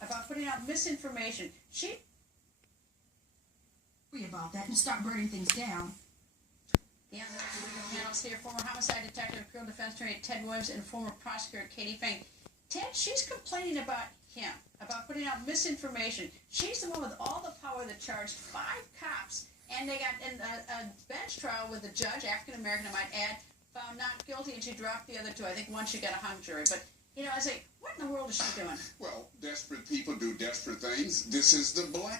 about putting out misinformation. She about that and start burning things down. The legal panels here, former homicide detective, criminal defense attorney Ted Williams, and former prosecutor Katie Fang. Ted, she's complaining about him, about putting out misinformation. She's the one with all the power that charged 5 cops, and they got in a bench trial with a judge, African-American, I might add, found not guilty, and she dropped the other 2. I think one she got a hung jury. But, you know, I say, what in the world is she doing? Well, desperate people do desperate things. This is the blame.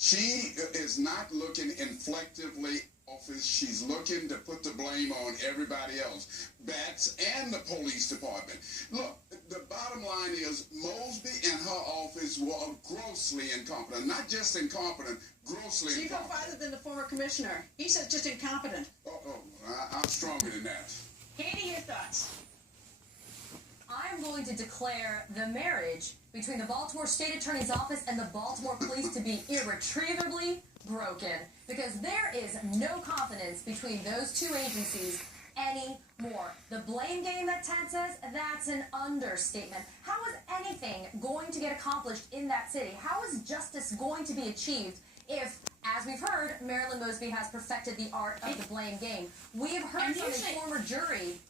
She is not looking inflectively office. She's looking to put the blame on everybody else, Bats and the police department. Look, the bottom line is Mosby and her office were grossly incompetent. Not just incompetent, grossly So you go incompetent. farther than the former commissioner. He says just incompetent. I'm stronger than that. Katie, your thoughts? I'm going to declare the marriage between the Baltimore State Attorney's Office and the Baltimore Police to be irretrievably broken, because there is no confidence between those 2 agencies anymore. The blame game that Ted says, that's an understatement. How is anything going to get accomplished in that city? How is justice going to be achieved if, as we've heard, Marilyn Mosby has perfected the art of the blame game? We have heard from a former jury.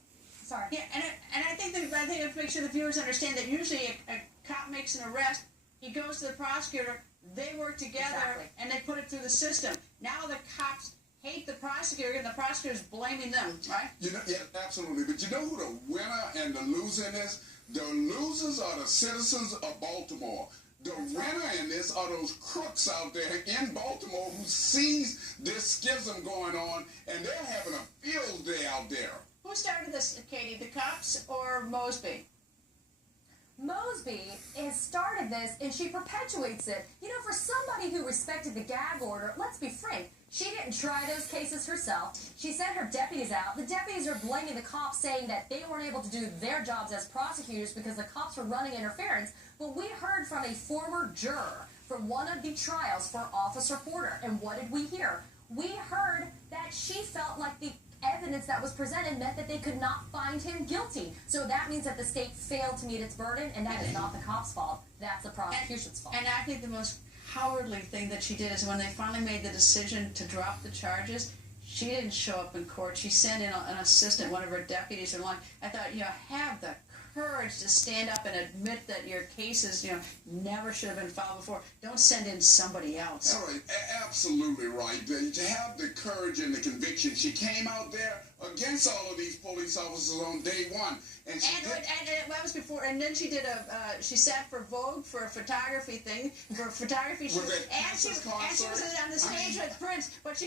Sorry. Yeah, and I think I have to make sure the viewers understand that usually a cop makes an arrest, he goes to the prosecutor, they work together, and they put it through the system. Now the cops hate the prosecutor, and the prosecutor's blaming them, right? You know, yeah, absolutely. But you know who the winner and the loser in this? The losers are the citizens of Baltimore. The winner in this are those crooks out there in Baltimore who sees this schism going on, and they're having a field day out there. Who started this, Katie, the cops or Mosby? Mosby has started this, and she perpetuates it. You know, for somebody who respected the gag order, let's be frank, she didn't try those cases herself. She sent her deputies out. The deputies are blaming the cops, saying that they weren't able to do their jobs as prosecutors because the cops were running interference. But we heard from a former juror from one of the trials for Officer Porter, and what did we hear? We heard that she felt like the evidence that was presented meant that they could not find him guilty. So that means that the state failed to meet its burden, and that is not the cops' fault. That's the prosecution's fault. And I think the most cowardly thing that she did is when they finally made the decision to drop the charges, she didn't show up in court. She sent in an assistant, one of her deputies, and I thought, you know, have the courage to stand up and admit that your cases, you know, never should have been filed before. Don't send in somebody else. All right, absolutely right. To have the courage and the conviction. She came out there against all of these police officers on day 1. And that was before, and then she did she sat for Vogue for a photography thing, for a photography shoot, and she was on the stage with Prince, but she